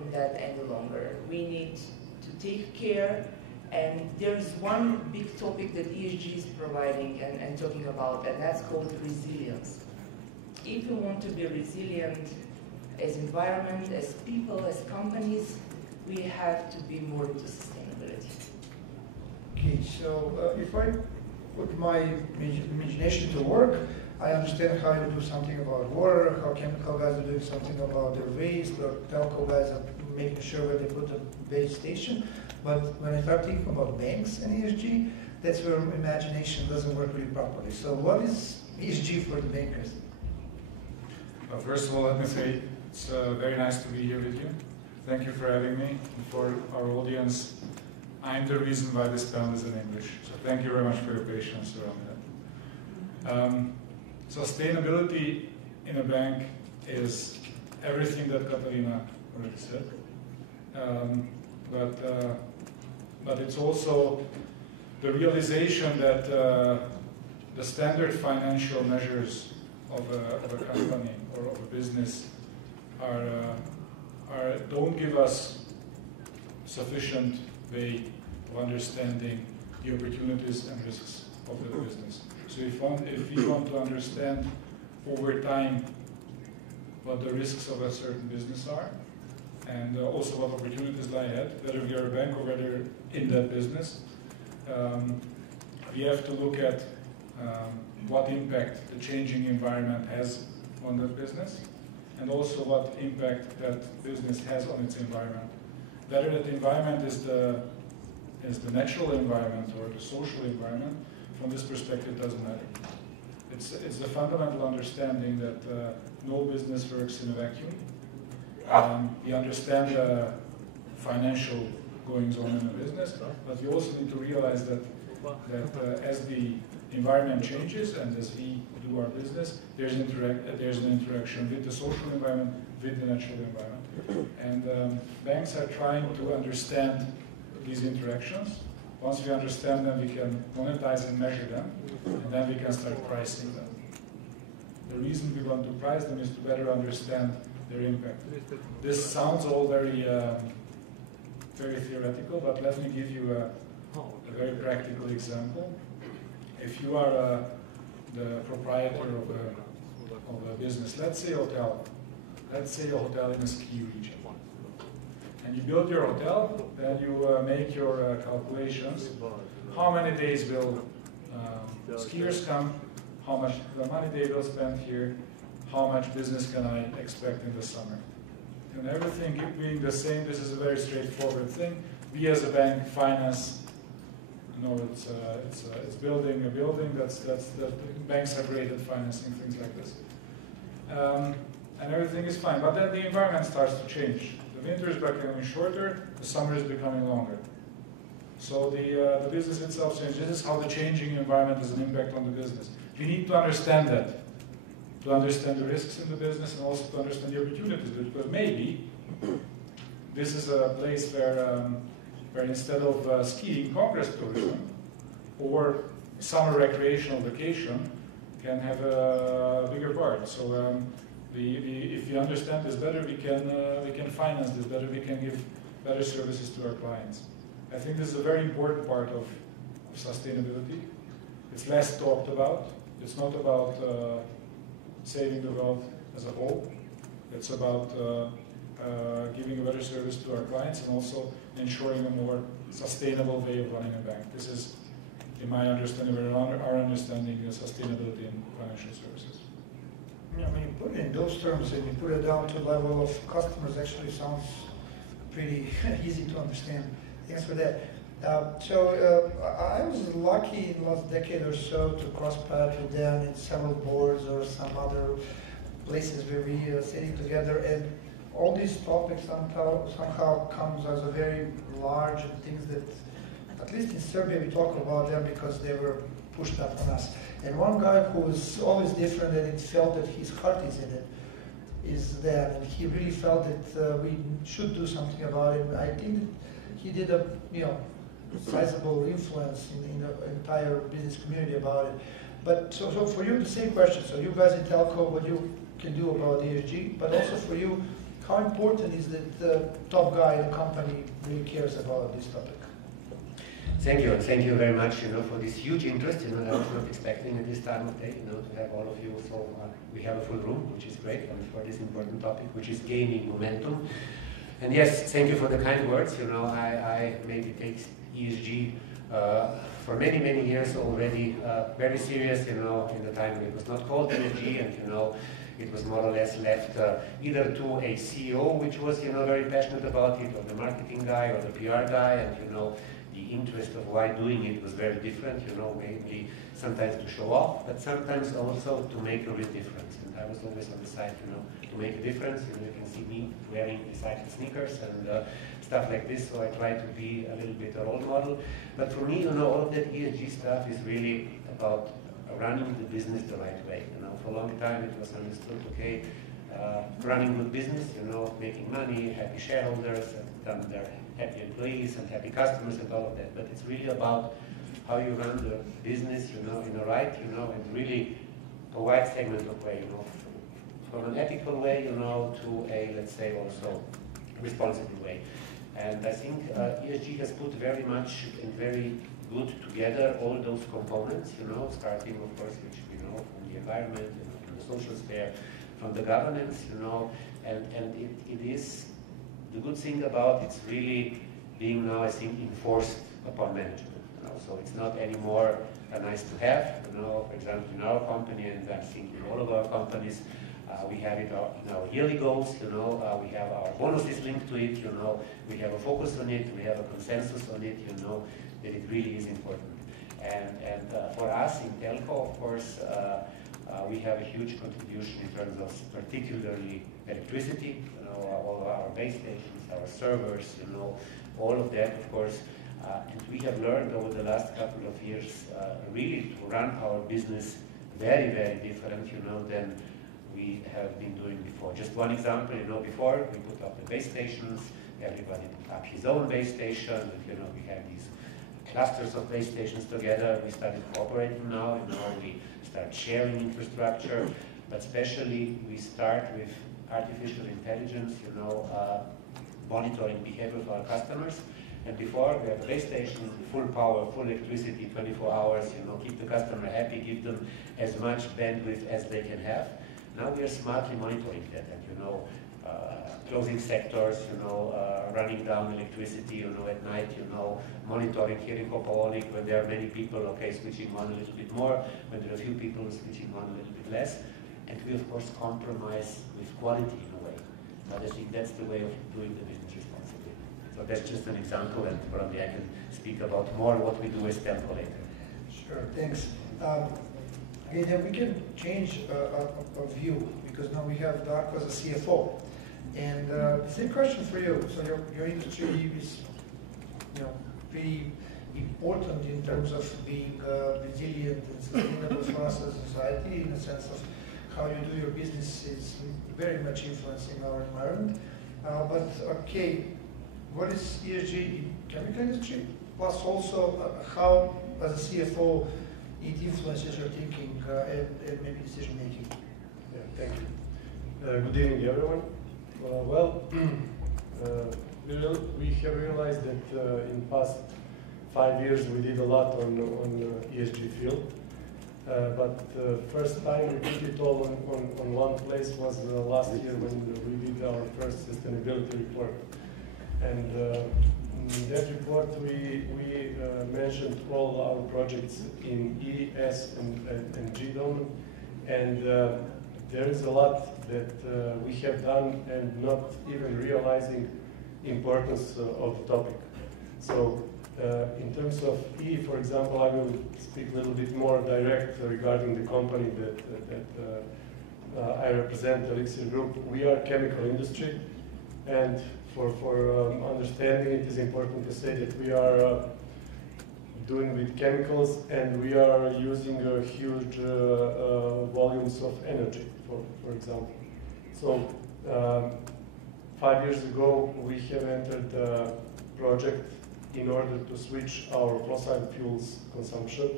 from that any longer. We need to take care, and there is one big topic that ESG is providing and talking about, and that's called resilience. If we want to be resilient as environment, as people, as companies, we have to be more into sustainability. Okay, so if I put my imagination to work, I understand how you do something about water, how chemical guys are doing something about their waste, or telco guys are making sure where they put the base station. But when I start thinking about banks and ESG, that's where imagination doesn't work really properly. So what is ESG for the bankers? Well, first of all, let me say it's very nice to be here with you. Thank you for having me. And for our audience, I'm the reason why this panel is in English. So thank you very much for your patience around that. Sustainability in a bank is everything that Katarina already said. But it's also the realization that the standard financial measures of a company or of a business don't give us sufficient way of understanding the opportunities and risks of the business. So if we want to understand over time what the risks of a certain business are, and also what opportunities lie ahead, whether we are a bank or whether in that business, we have to look at what impact the changing environment has on that business, and also what impact that business has on its environment. Whether that environment is the natural environment or the social environment, from this perspective, doesn't matter. It's the fundamental understanding that no business works in a vacuum. We understand the financial goings-on in a business, but we also need to realize that as the environment changes and as we do our business, there's an interaction with the social environment, with the natural environment. And banks are trying to understand these interactions. Once we understand them, we can monetize and measure them, and then we can start pricing them. The reason we want to price them is to better understand their impact. This sounds all very theoretical, but let me give you a very practical example. If you are the proprietor of a business, let's say a hotel. Let's say a hotel in a ski region. And you build your hotel, then you make your calculations. How many days will skiers come? How much the money they will spend here? How much business can I expect in the summer? And everything being the same, this is a very straightforward thing. We as a bank finance, it's building a building. That's banks are great at financing things like this, and everything is fine. But then the environment starts to change. The winter is becoming shorter. The summer is becoming longer. So the business itself changes. This is how the changing environment has an impact on the business. We need to understand that, to understand the risks in the business and also to understand the opportunities. Because maybe this is a place where instead of skiing, congress tourism or summer recreational vacation can have a bigger part. So if we understand this better, we can finance this better. We can give better services to our clients. I think this is a very important part of sustainability. It's less talked about. It's not about saving the world as a whole. It's about giving a better service to our clients and also ensuring a more sustainable way of running a bank. This is, in my understanding, our understanding of sustainability in financial services. Yeah, when you put it in those terms and you put it down to the level of customers, actually sounds pretty easy to understand. Thanks for that. I was lucky in the last decade or so to cross paths with them in several boards or some other places where we are sitting together, and all these topics somehow comes as a very large things that, at least in Serbia, we talk about them because they were pushed up on us. And one guy who was always different and it felt that his heart is in it, is there, and he really felt that we should do something about it. I think that he did a sizable influence in the entire business community about it. But so for you, the same question. So you guys in telco, what you can do about ESG, but also for you, how important is that the top guy in the company really cares about this topic? Thank you, and thank you very much, for this huge interest. I was not expecting at this time of day, to have all of you. So we have a full room, which is great, and for this important topic, which is gaining momentum. And yes, thank you for the kind words. I maybe take ESG for many, many years already very serious. In the time when it was not called ESG, and it was more or less left either to a CEO, which was very passionate about it, or the marketing guy, or the PR guy, and the interest of why doing it was very different, mainly sometimes to show off, but sometimes also to make a real difference. And I was always on the side, to make a difference. You can see me wearing recycled sneakers and stuff like this, so I try to be a little bit a role model. But for me, all of that ESG stuff is really about running the business the right way. For a long time it was understood, okay, running good business, making money, happy shareholders, and their happy employees and happy customers and all of that. But it's really about how you run the business, in a right, and really a wide segment of way, from an ethical way, to a, let's say, also responsible way. And I think ESG has put very much and very good together all those components, starting, of course, which we know from the environment, from the social sphere, from the governance, and it is the good thing about it's really being now, I think, enforced upon management. So it's not anymore a nice to have. For example, in our company, and I think in all of our companies, we have it in our yearly goals. We have our bonuses linked to it. We have a focus on it. We have a consensus on it. That it really is important. And for us in telco, of course, we have a huge contribution in terms of particularly electricity. All of our base stations, our servers, all of that, of course. And we have learned over the last couple of years really to run our business very, very different, than we have been doing before. Just one example, before we put up the base stations, everybody put up his own base station, and we have these clusters of base stations together. We started cooperating now, we start sharing infrastructure, but especially we start with artificial intelligence, monitoring behavior of our customers. And before, we have a base station, full power, full electricity, 24 hours, keep the customer happy, give them as much bandwidth as they can have. Now we are smartly monitoring that, and closing sectors, running down electricity, at night, monitoring here in Kopaonik when there are many people, okay, switching on a little bit more, when there are a few people switching on a little bit less. And we, of course, compromise with quality in a way. But I think that's the way of doing the business responsibly. So that's just an example, and probably I can speak about more what we do as telco later. Sure, thanks. Again, we can change a view, because now we have Darko as a CFO. And the same question for you. So your industry is, pretty important in terms of being resilient and sustainable for us as a society, in the sense of how you do your business is very much influencing our environment. But okay, what is ESG in chemical industry? Plus also how, as a CFO, it influences your thinking and maybe decision making. Yeah, thank you. Good evening, everyone. We have realized that in past 5 years we did a lot on ESG field. But first time we put it all on one place was last year when we did our first sustainability report. And in that report we mentioned all our projects in E, S, and G domain. And there is a lot that we have done and not even realizing importance of the topic. So in terms of E, for example, I will speak a little bit more direct regarding the company that I represent, Elixir Group. We are chemical industry, and for understanding it is important to say that we are doing with chemicals, and we are using huge volumes of energy, for example. So 5 years ago we have entered a project in order to switch our fossil fuels consumption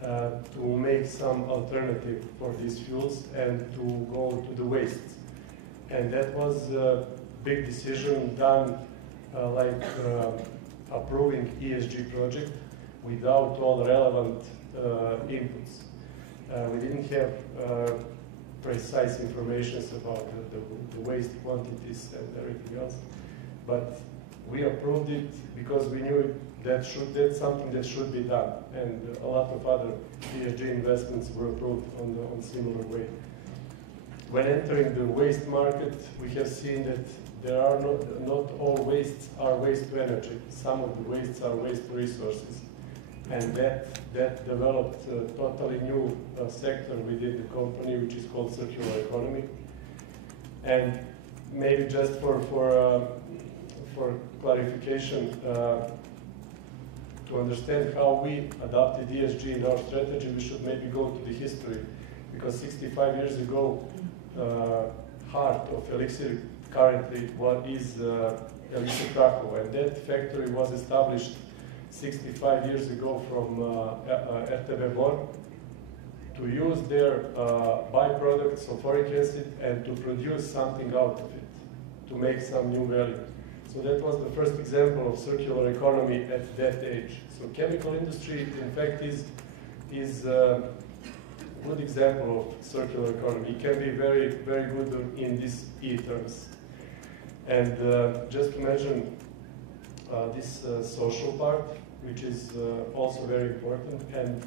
to make some alternative for these fuels and to go to the wastes. And that was a big decision done like approving ESG project without all relevant inputs. We didn't have precise information about the waste quantities and everything else, but we approved it because we knew that's something that should be done, and a lot of other ESG investments were approved on similar way. When entering the waste market, we have seen that there are not all wastes are waste to energy. Some of the wastes are waste to resources, and that developed a totally new sector within the company, which is called circular economy. And maybe just for clarification, to understand how we adopted ESG in our strategy, we should maybe go to the history, because 65 years ago, heart of Elixir currently is Elixir Krakow, and that factory was established 65 years ago from RTV Bor to use their byproducts of sulfuric acid and to produce something out of it, to make some new value. So that was the first example of circular economy at that age. So chemical industry, in fact, is a good example of circular economy. It can be very, very good in these E terms. And just to mention this social part, which is also very important. And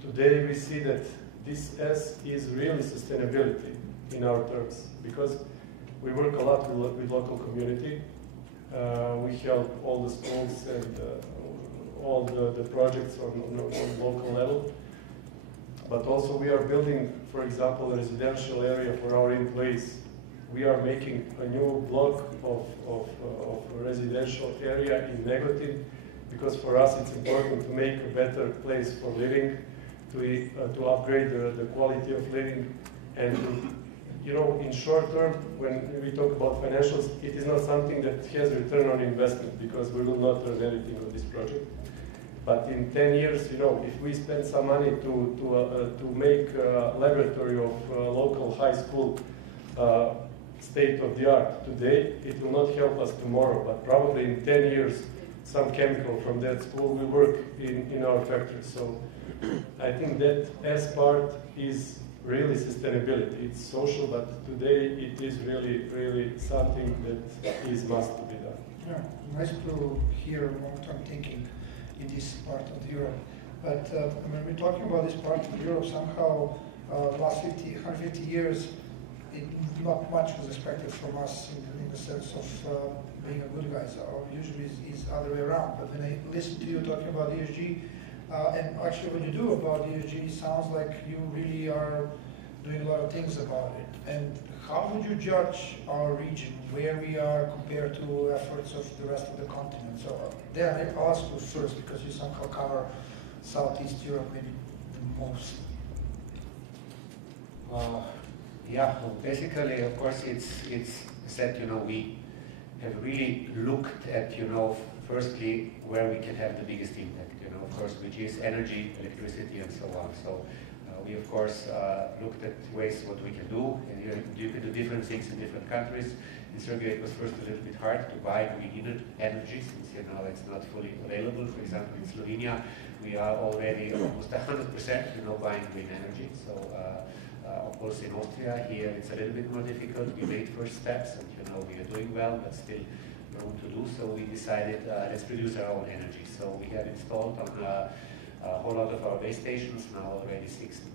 today we see that this S is really sustainability in our terms, because we work a lot with local community. We help all the schools and all the projects on local level. But also we are building, for example, a residential area for our employees. We are making a new block of a residential area in Negotin, because for us it's important to make a better place for living, to upgrade the quality of living, and to, you know, in short term, when we talk about financials, it is not something that has return on investment, because we will not earn anything on this project. But in 10 years, you know, if we spend some money to make a laboratory of local high school state of the art today, it will not help us tomorrow, but probably in 10 years, some chemical from that school will work in our factory. So I think that S part is really sustainability. It's social, but today it is really, really something that is must to be done. Yeah, nice to hear long-term thinking in this part of Europe. But when we're talking about this part of Europe, somehow last 150 years, not much was expected from us in the sense of being a good guys. Usually is other way around. But when I listen to you talking about ESG, and actually what you do about ESG, sounds like you really are doing a lot of things about it. And how would you judge our region, where we are compared to efforts of the rest of the continent? So there, I'll ask you first, because you somehow cover Southeast Europe maybe the most. Yeah, well, basically, of course, it's that, you know, we have really looked at, you know, firstly, where we can have the biggest impact, you know, of course, which is energy, electricity, and so on. So we, of course, looked at ways what we can do, and you can do different things in different countries. In Serbia, it was first a little bit hard to buy green energy, since, you know, it's not fully available. For example, in Slovenia, we are already almost 100%, you know, buying green energy. So, of course, in Austria, here it's a little bit more difficult. We made first steps, and, you know, we are doing well, but still room to do. So we decided, let's produce our own energy. So we have installed on a whole lot of our base stations now already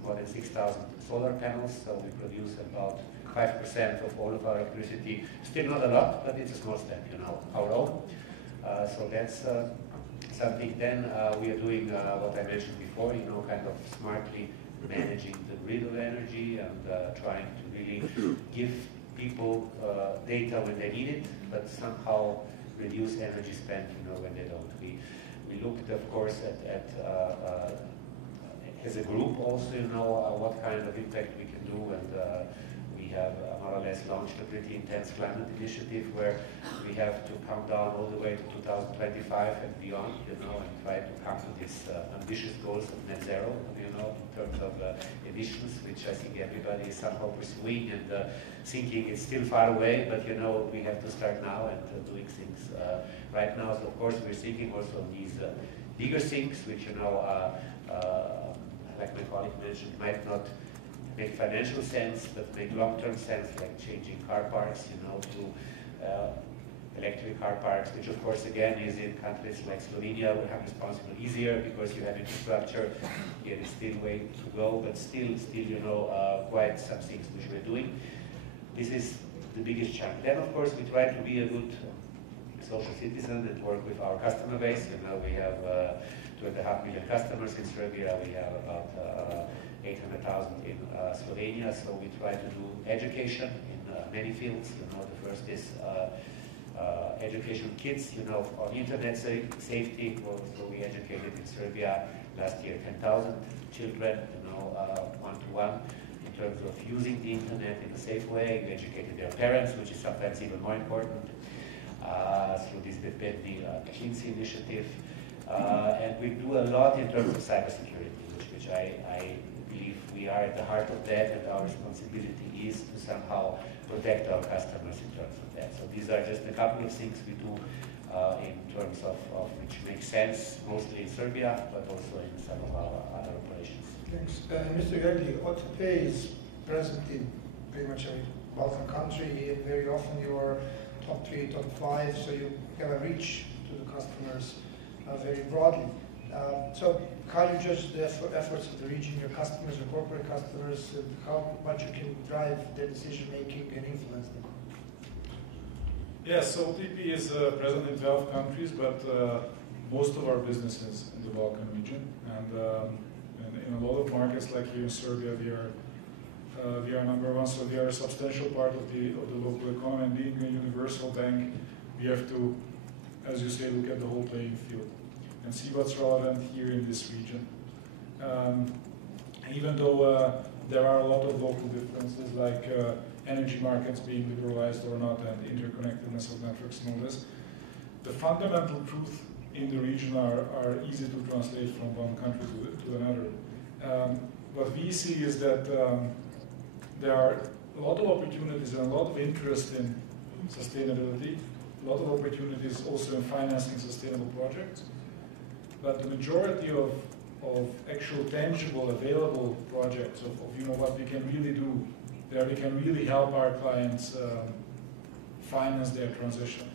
more than 6,000 solar panels. So we produce about 5% of all of our electricity. Still not a lot, but it's a small step, you know, our own. So that's something. Then we are doing what I mentioned before, you know, kind of smartly managing the grid of energy and trying to really give people data when they need it, but somehow reduce energy spent, you know, when they don't. We looked, of course, at as a group also, you know, what kind of impact we can do, and we have more or less launched a pretty intense climate initiative where we have to count down all the way to 2025 and beyond, you know, and try to come to these ambitious goals of net zero, you know, in terms of emissions, which I think everybody is somehow pursuing and thinking it's still far away, but you know, we have to start now and doing things right now. So of course we're thinking also of these bigger things, which, you know, like my colleague mentioned, might not make financial sense, but make long-term sense, like changing car parks, you know, to electric car parks, which of course again is in countries like Slovenia, we have responsible easier because you have infrastructure. Here is still way to go, but still, you know, quite some things which we're doing. This is the biggest chunk. Then of course we try to be a good social citizen and work with our customer base. You know, we have 2.5 million customers in Serbia. We have about 800,000 in Slovenia. So we try to do education in many fields. You know, the first is education of kids, you know, on internet safety. So we educated in Serbia last year 10,000 children, you know, one-to-one, in terms of using the internet in a safe way. We educated their parents, which is sometimes even more important, through this Bedni Kinci initiative. And we do a lot in terms of cybersecurity, which I believe we are at the heart of that, and our responsibility is to somehow protect our customers in terms of that. So these are just a couple of things we do in terms of which make sense, mostly in Serbia, but also in some of our other operations. Thanks. Mr. Gerli, OTP is present in pretty much every Balkan country, and very often you are top 3, top 5, so you have a reach to the customers very broadly. So how do you judge the efforts of the region, your customers, your corporate customers, and how much you can drive their decision making and influence them? Yes, so OTP is present in 12 countries, but most of our business is in the Balkan region. And in a lot of markets, like here in Serbia, we are number one, so we are a substantial part of the local economy. And being a universal bank, we have to, as you say, look at the whole playing field and see what's relevant here in this region. Even though there are a lot of local differences, like energy markets being liberalized or not, and interconnectedness of networks and all this, the fundamental truth in the region are easy to translate from one country to another. What we see is that there are a lot of opportunities and a lot of interest in sustainability, a lot of opportunities also in financing sustainable projects, but the majority of actual tangible available projects of you know what we can really do, where we can really help our clients finance their transition,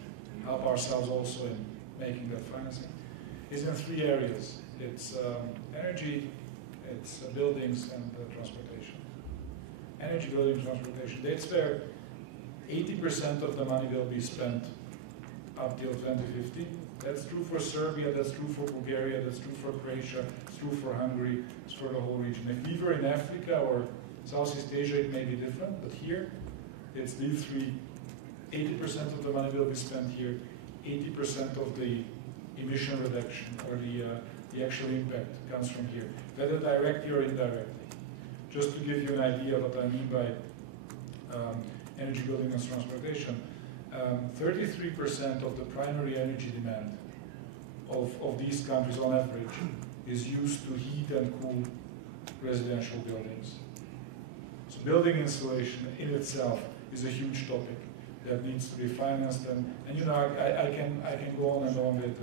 help ourselves also in making that financing, is in 3 areas. It's energy, it's buildings, and transportation. Energy, building, transportation. That's where 80% of the money will be spent up till 2050. That's true for Serbia, that's true for Bulgaria, that's true for Croatia, it's true for Hungary, it's for the whole region. If we were in Africa or Southeast Asia, it may be different, but here, it's these 3. 80% of the money will be spent here, 80% of the emission reduction or the actual impact comes from here, whether directly or indirectly. Just to give you an idea what I mean by energy, building, and transportation, 33% of the primary energy demand of these countries on average is used to heat and cool residential buildings. So building insulation in itself is a huge topic that needs to be financed, and you know I can go on and on with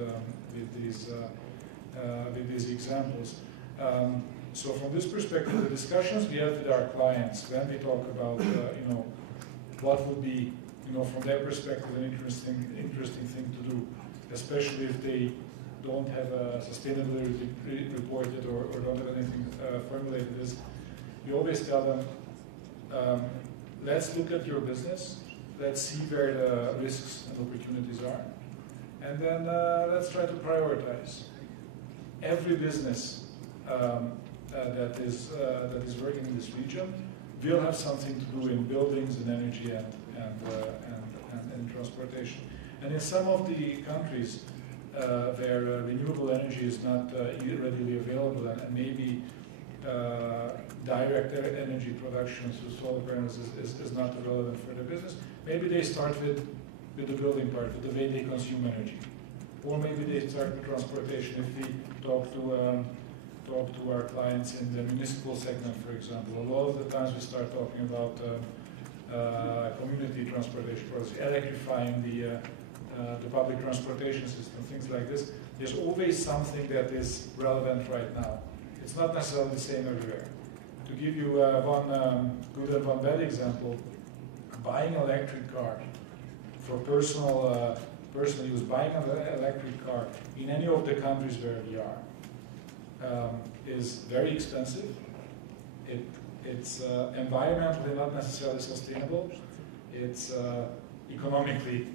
these examples. So from this perspective, the discussions we have with our clients when we talk about you know what would be from their perspective an interesting thing to do, especially if they don't have a sustainability reported or don't have anything formulated, is we always tell them, let's look at your business, let's see where the risks and opportunities are, and then let's try to prioritize. Every business that is working in this region will have something to do in buildings and energy and transportation. And in some of the countries where renewable energy is not readily available, and maybe direct energy production through solar panels is not relevant for the business. Maybe they start with the building part, with the way they consume energy. Or maybe they start with transportation. If we talk to our clients in the municipal segment, for example, a lot of the times we start talking about community transportation projects, electrifying the public transportation system, things like this. There's always something that is relevant right now. It's not necessarily the same everywhere. To give you one good and one bad example, buying an electric car for personal use, buying an electric car in any of the countries where we are is very expensive. It's environmentally not necessarily sustainable. It's economically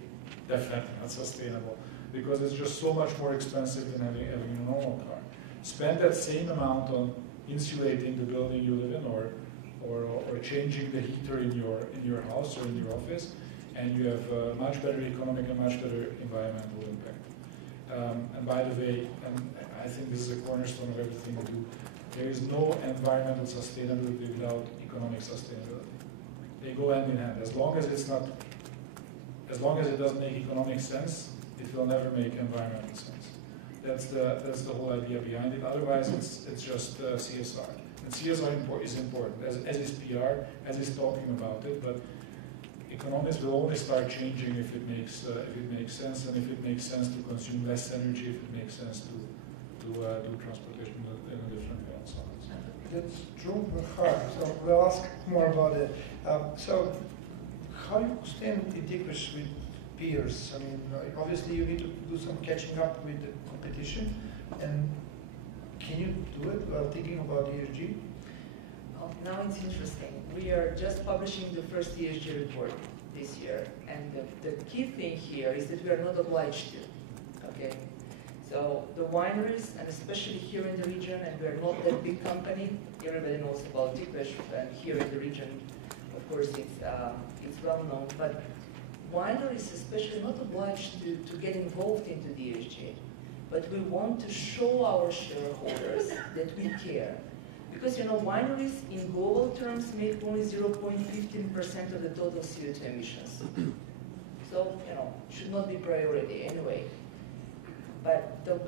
definitely not sustainable because it's just so much more expensive than having a normal car. Spend that same amount on insulating the building you live in or changing the heater in your house or in your office, and you have a much better economic and much better environmental impact. And by the way, and I think this is a cornerstone of everything we do, there is no environmental sustainability without economic sustainability. They go hand in hand. As long as it doesn't make economic sense, it will never make environmental sense. That's the whole idea behind it. Otherwise, it's just CSR. And CSR is important, as is PR, as is talking about it. But economics will only start changing if it makes sense, and if it makes sense to consume less energy, if it makes sense to do transportation in a different way, and so on. That's true, but hard. So we'll ask more about it. So how do you stand in Tikvash with peers? I mean, obviously you need to do some catching up with the competition, and can you do it while thinking about ESG? Well, now it's interesting. We are just publishing the first ESG report this year, and the key thing here is that we are not obliged to, okay? So the wineries, and especially here in the region, and we are not that big company, everybody knows about Tikvash, and here in the region, of course, it's well known, but wineries especially not obliged to get involved into the ESG, but we want to show our shareholders that we care. Because, you know, wineries in global terms make only 0.15% of the total CO2 emissions. So, you know, should not be priority anyway. But the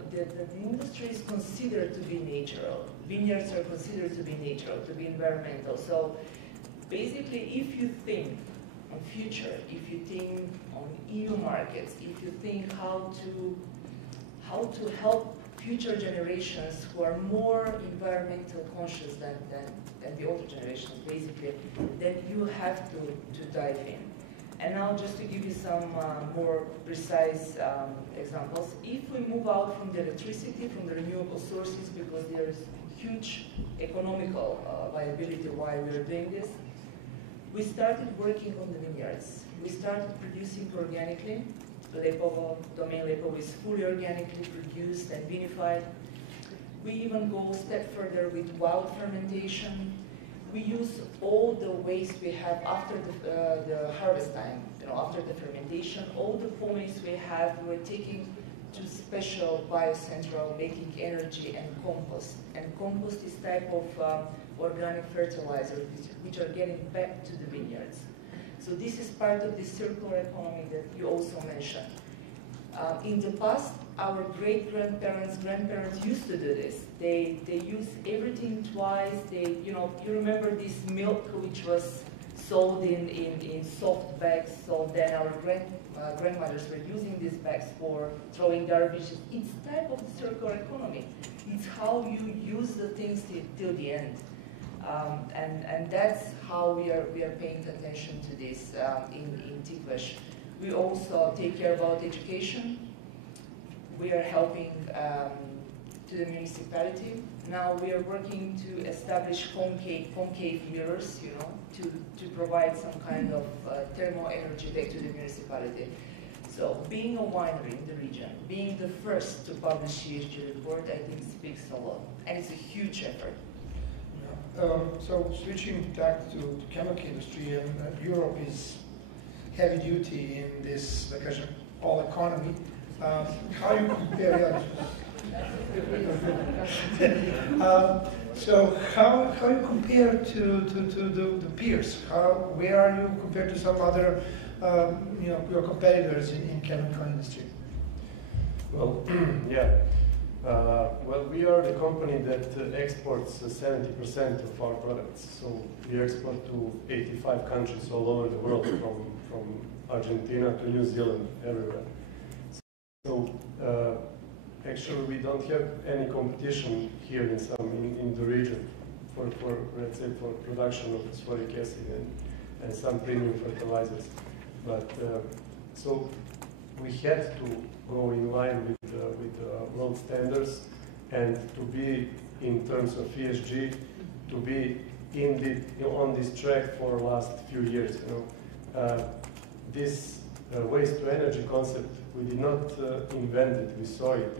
industry is considered to be natural. Vineyards are considered to be natural, to be environmental. So basically, if you think on future, if you think on EU markets, if you think how to help future generations who are more environmental conscious than the older generations, basically, then you have to dive in. And now just to give you some more precise examples, if we move out from the electricity, from the renewable sources, because there is huge economical liability why we are doing this, we started working on the vineyards. We started producing organically. Lepovo, domain Lepovo is fully organically produced and vinified. We even go a step further with wild fermentation. We use all the waste we have after the harvest time, you know, after the fermentation. All the pomace we have, we're taking to special biocentral, making energy and compost. And compost is type of organic fertilizer which are getting back to the vineyards. So this is part of the circular economy that you also mentioned. In the past, our grandparents used to do this. They use everything twice. You remember this milk which was sold in soft bags. So then our grandmothers were using these bags for throwing garbage. It's type of the circular economy. It's how you use the things till the end. And that's how we are paying attention to this in Tikvash. We also take care about education. We are helping to the municipality. Now we are working to establish concave mirrors, you know, to provide some kind of thermal energy back to the municipality. So being a winery in the region, being the first to publish ESG report, I think speaks a lot, and it's a huge effort. So switching back to chemical industry, and Europe is heavy duty in this, all economy. How do you compare? So how you compare to the peers? Where are you compared to some other your competitors in chemical industry? Well, yeah. Well, we are the company that exports 70% of our products. So we export to 85 countries all over the world, from Argentina to New Zealand, everywhere. So actually, we don't have any competition here in the region for let's say for production of phosphoric acid and some premium fertilizers. But so we had to go in line with world standards and to be, in terms of ESG, to be on this track for the last few years. This waste to energy concept, we did not invent it. We saw it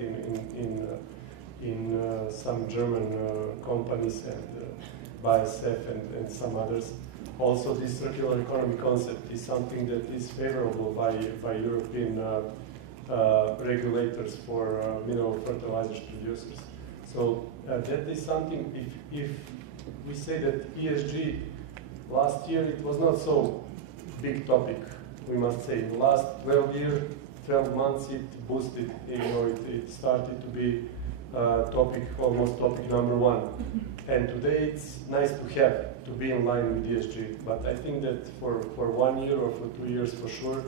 in some German companies and BASF and some others. Also, this circular economy concept is something that is favorable by European regulators for mineral fertilizers producers. So that is something, if we say that ESG, last year it was not so big topic, we must say. In the last 12 months it boosted, it started to be almost topic number one. And today it's nice to have, to be in line with ESG. But I think that for 1 year or for 2 years for sure,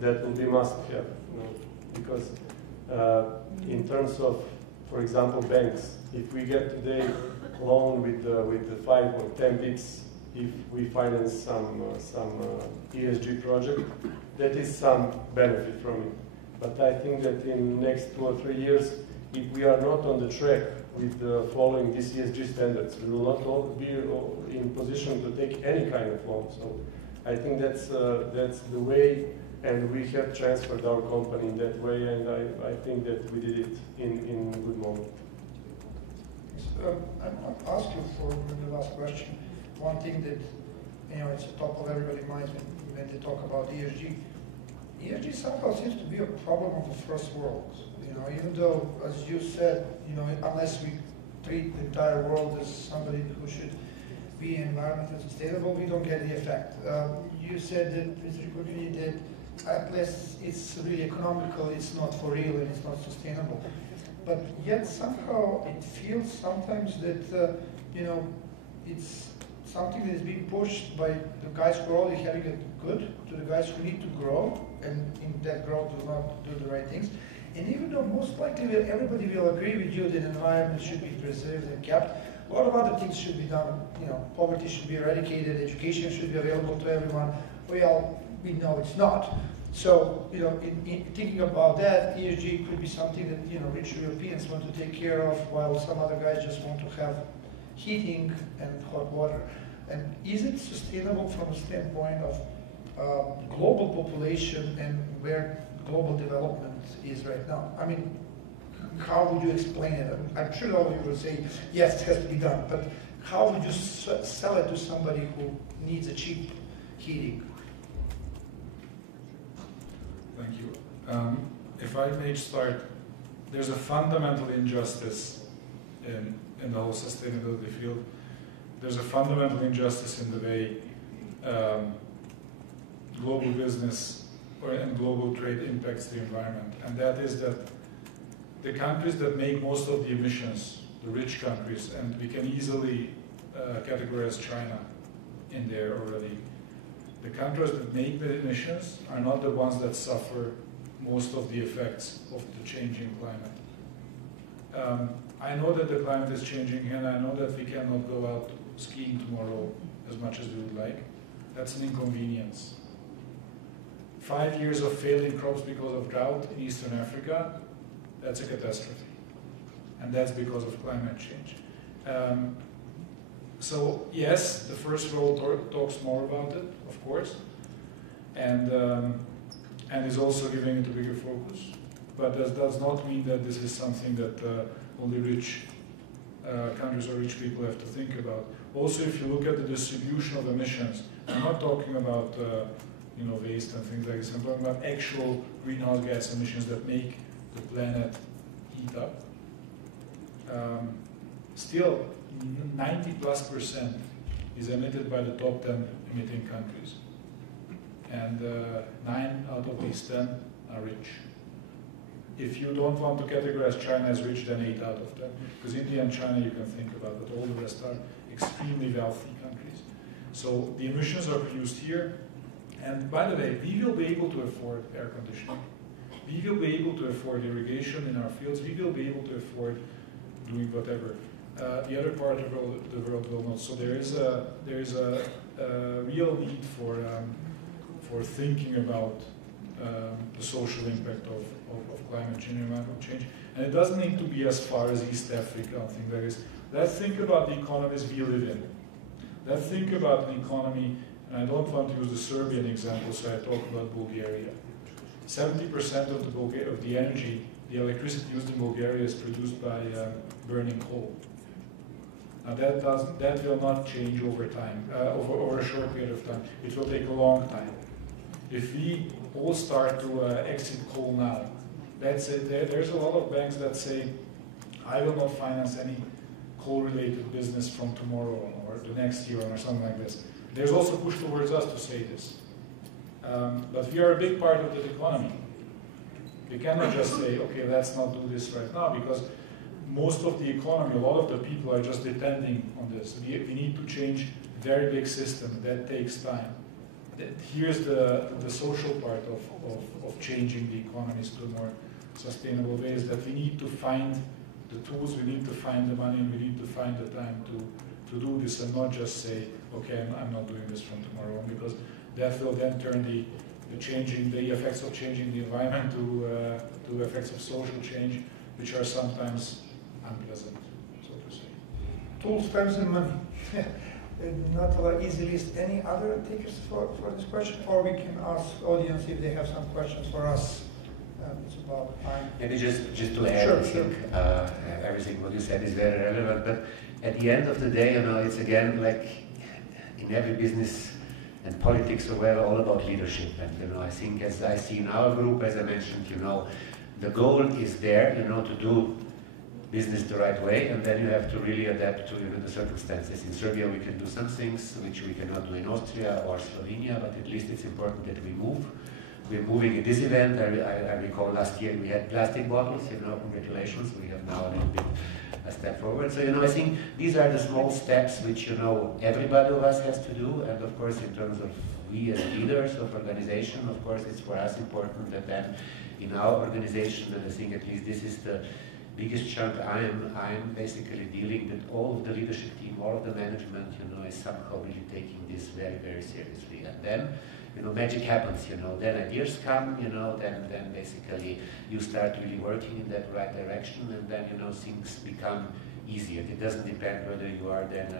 that will be must have. Because in terms of, for example, banks, if we get today a loan with the 5 or 10 bips, if we finance some ESG project, that is some benefit from it. But I think that in the next 2 or 3 years, if we are not on the track with following these ESG standards, we will not be in position to take any kind of loan. So I think that's the way, and we have transferred our company in that way, and I think that we did it in a good moment. I'll ask you for the last question. One thing that it's a top of everybody's mind when they talk about ESG. ESG somehow seems to be a problem of the first world. Even though, as you said, unless we treat the entire world as somebody who should be environmentally sustainable, we don't get the effect. You said that, Mr. Kudini, that unless it's really economical, it's not for real and it's not sustainable. But yet somehow it feels sometimes that, it's something that is being pushed by the guys who are already having it good to the guys who need to grow, and in that growth do not do the right things. And even though most likely everybody will agree with you that the environment should be preserved and kept, a lot of other things should be done. Poverty should be eradicated, education should be available to everyone. Well, we know it's not. So, in thinking about that, ESG could be something that, rich Europeans want to take care of, while some other guys just want to have heating and hot water. And is it sustainable from a standpoint of global population and where global development is right now? I mean, how would you explain it? I'm sure all of you would say, yes, it has to be done, but how would you sell it to somebody who needs a cheap heating? Thank you. If I may start, there's a fundamental injustice in the whole sustainability field. There's a fundamental injustice in the way global business and global trade impacts the environment. And that is that the countries that make most of the emissions, the rich countries, and we can easily categorize China in there already, the countries that make the emissions are not the ones that suffer most of the effects of the changing climate. I know that the climate is changing, and I know that we cannot go out skiing tomorrow as much as we would like. That's an inconvenience. 5 years of failing crops because of drought in Eastern Africa, that's a catastrophe. And that's because of climate change. So yes, the first world talks more about it, of course, and is also giving it a bigger focus. But that does not mean that this is something that only rich countries or rich people have to think about. Also, if you look at the distribution of emissions, I'm not talking about waste and things like this. I'm talking about actual greenhouse gas emissions that make the planet heat up. still 90+% is emitted by the top 10 emitting countries. And 9 out of these 10 are rich. If you don't want to categorize China as rich, then 8 out of 10. Because India and China you can think about, but all the rest are extremely wealthy countries. So the emissions are produced here. And by the way, we will be able to afford air conditioning. We will be able to afford irrigation in our fields. We will be able to afford doing whatever. The other part of the world will not. So there is a real need for thinking about the social impact of climate change and environmental change. And it doesn't need to be as far as East Africa. I think there is. Let's think about the economies we live in. Let's think about an economy, and I don't want to use the Serbian example, so I talk about Bulgaria. 70% of the energy, the electricity used in Bulgaria is produced by burning coal. Now that will not change over time, over a short period of time. It will take a long time. If we all start to exit coal now, that's it. There's a lot of banks that say, I will not finance any coal-related business from tomorrow on, or the next year on, or something like this. There's also push towards us to say this. But we are a big part of the economy. We cannot just say, okay, let's not do this right now, because most of the economy, a lot of the people are just depending on this. We need to change a very big system. That takes time. Here's the social part of changing the economies to more sustainable ways, that we need to find the tools, we need to find the money, and we need to find the time to do this, and not just say, okay, I'm not doing this from tomorrow on, because that will then turn the effects of changing the environment to effects of social change, which are sometimes unpleasant, so to say. Tools, times, and money. Not a easy list. Any other takers for this question? Or we can ask audience if they have some questions for us. It's about time. Maybe just to add, Sure, I think everything what you said is very relevant, but at the end of the day, it's again like in every business and politics are all about leadership. And I think, as I see in our group, as I mentioned, the goal is there, to do business the right way, and then you have to really adapt to the circumstances. In Serbia, we can do some things which we cannot do in Austria or Slovenia, but at least it's important that we move. We're moving at this event. I recall last year we had plastic bottles. Congratulations. We have now a little bit a step forward. So I think these are the small steps which everybody of us has to do. And of course, in terms of we as leaders of organization, of course, it's for us important that then in our organization, and I think at least this is the biggest chunk I'm basically dealing that all of the leadership team, all of the management, is somehow really taking this very, very seriously. And then, magic happens, then ideas come, then basically you start really working in that right direction, and then, things become easier. It doesn't depend whether you are then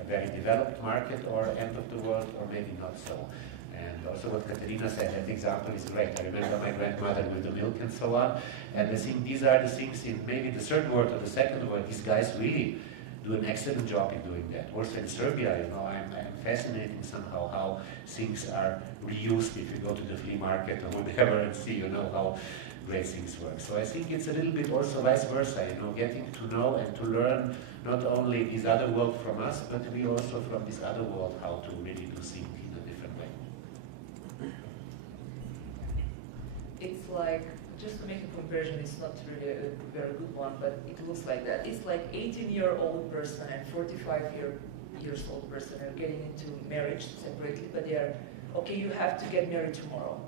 a very developed market or end of the world, or maybe not so. And also what Katerina said, that example is great. I remember my grandmother with the milk and so on. And I think these are the things in maybe the third world or the second world. These guys really do an excellent job in doing that. Also in Serbia, I'm fascinated somehow how things are reused if you go to the flea market or whatever and see, how great things work. So I think it's a little bit also vice versa, getting to know and to learn not only this other world from us, but we also from this other world how to really do things in a different way. It's like, just to make a comparison, it's not really a very good one, but it looks like that. It's like 18-year-old person and 45-year-old person are getting into marriage separately, but they are, okay, you have to get married tomorrow.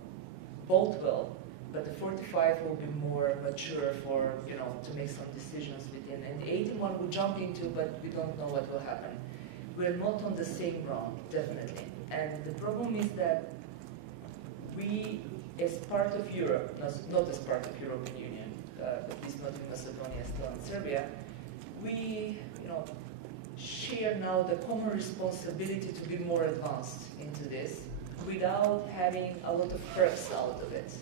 Both will, but the 45 will be more mature for, to make some decisions within. And the 81 will jump into, but we don't know what will happen. We're not on the same ground, definitely. And the problem is that we, as part of Europe, not as part of European Union, at least not in Macedonia, still in Serbia, we, share now the common responsibility to be more advanced into this without having a lot of perks out of it.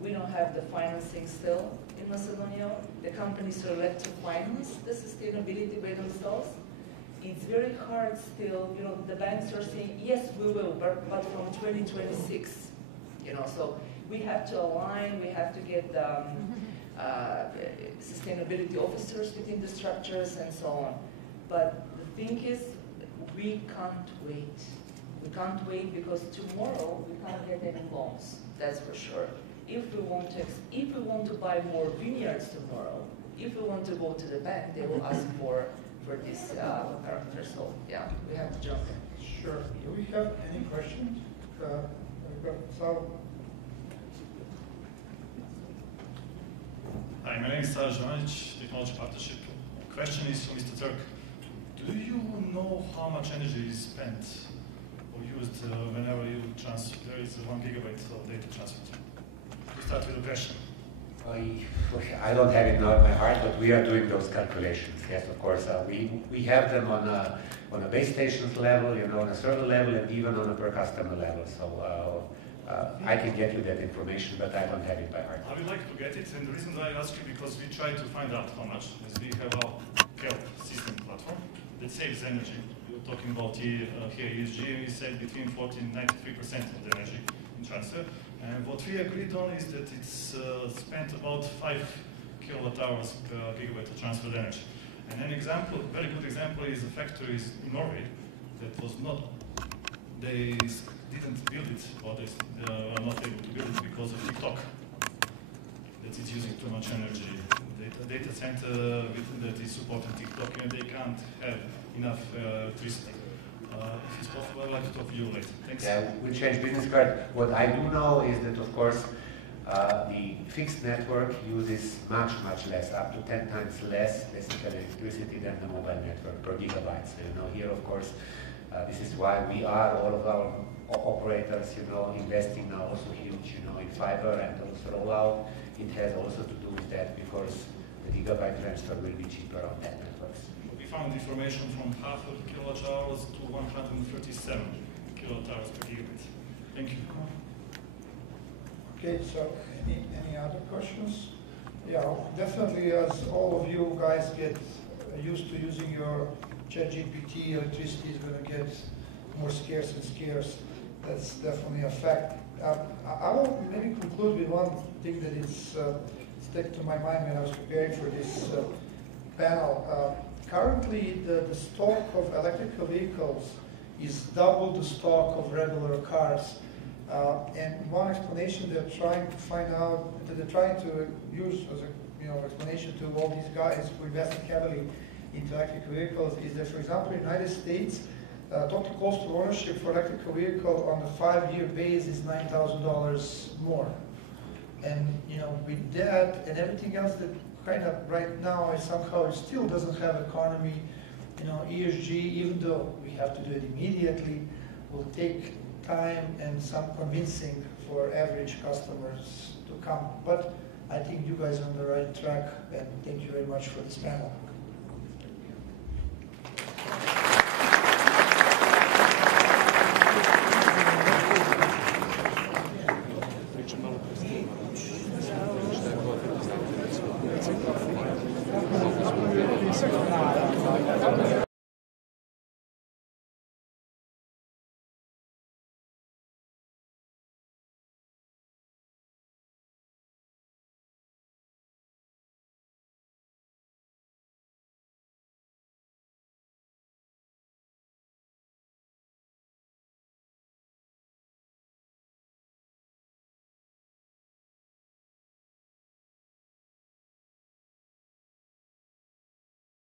We don't have the financing still in Macedonia. The companies are left to finance the sustainability by themselves. It's very hard still, the banks are saying, yes, we will, but from 2026. So we have to align, we have to get sustainability officers within the structures and so on. But the thing is, we can't wait. We can't wait because tomorrow we can't get any loans, that's for sure. If we want to buy more vineyards tomorrow, if we want to go to the bank, they will ask for this character. So yeah, we have to jump in. Sure. Do we have any questions? Hi, my name is Technology Partnership. Question is for Mr. Turk. Do you know how much energy is spent or used whenever you transfer? There is 1 gigabyte of data transfer. To start with the question. I don't have it now in my heart, but we are doing those calculations. Yes, of course. We have them on a base stations level, on a server level, and even on a per customer level. So I can get you that information, but I don't have it by heart. I would like to get it, and the reason why I ask you because we try to find out how much. As we have our KELP system platform that saves energy. We're talking about here ESG, we save between 40 and 93% of the energy in transfer. And what we agreed on is that it's spent about 5 kilowatt hours per gigabyte of transferred energy. And an example, very good example, is the factories in Norway that was not, they didn't build it, or they were not able to build it because of TikTok, that is using too much energy. Data center that is supporting TikTok, and they can't have enough electricity. If it's possible, I'd like to talk to you later. Thanks. Yeah, we'll change business card. What I do know is that, of course, the fixed network uses much less, up to 10 times less basically electricity than the mobile network per gigabyte. So, here, of course, this is why we are, all of our operators, investing now also huge, in fiber and also rollout. It has also to do with that because the gigabyte transfer will be cheaper on that networks. We found information from half of the kilowatt hours to 137 kilowatt hours per gigabit. Thank you. Okay, so any other questions? Yeah, definitely as all of you guys get used to using your ChatGPT, electricity is going to get more scarce and scarce. That's definitely a fact. I will maybe conclude with one thing that is stuck to my mind when I was preparing for this panel. Currently, the stock of electrical vehicles is double the stock of regular cars. And one explanation they're trying to find out, that they're trying to use as a explanation to all these guys who invested heavily into electric vehicles is that, for example, in the United States, total cost of ownership for electrical vehicle on the 5-year base is $9,000 more. And with that and everything else that kind of right now somehow it still doesn't have economy, ESG, even though we have to do it immediately, will take time and some convincing for average customers to come. But I think you guys are on the right track, and thank you very much for this panel.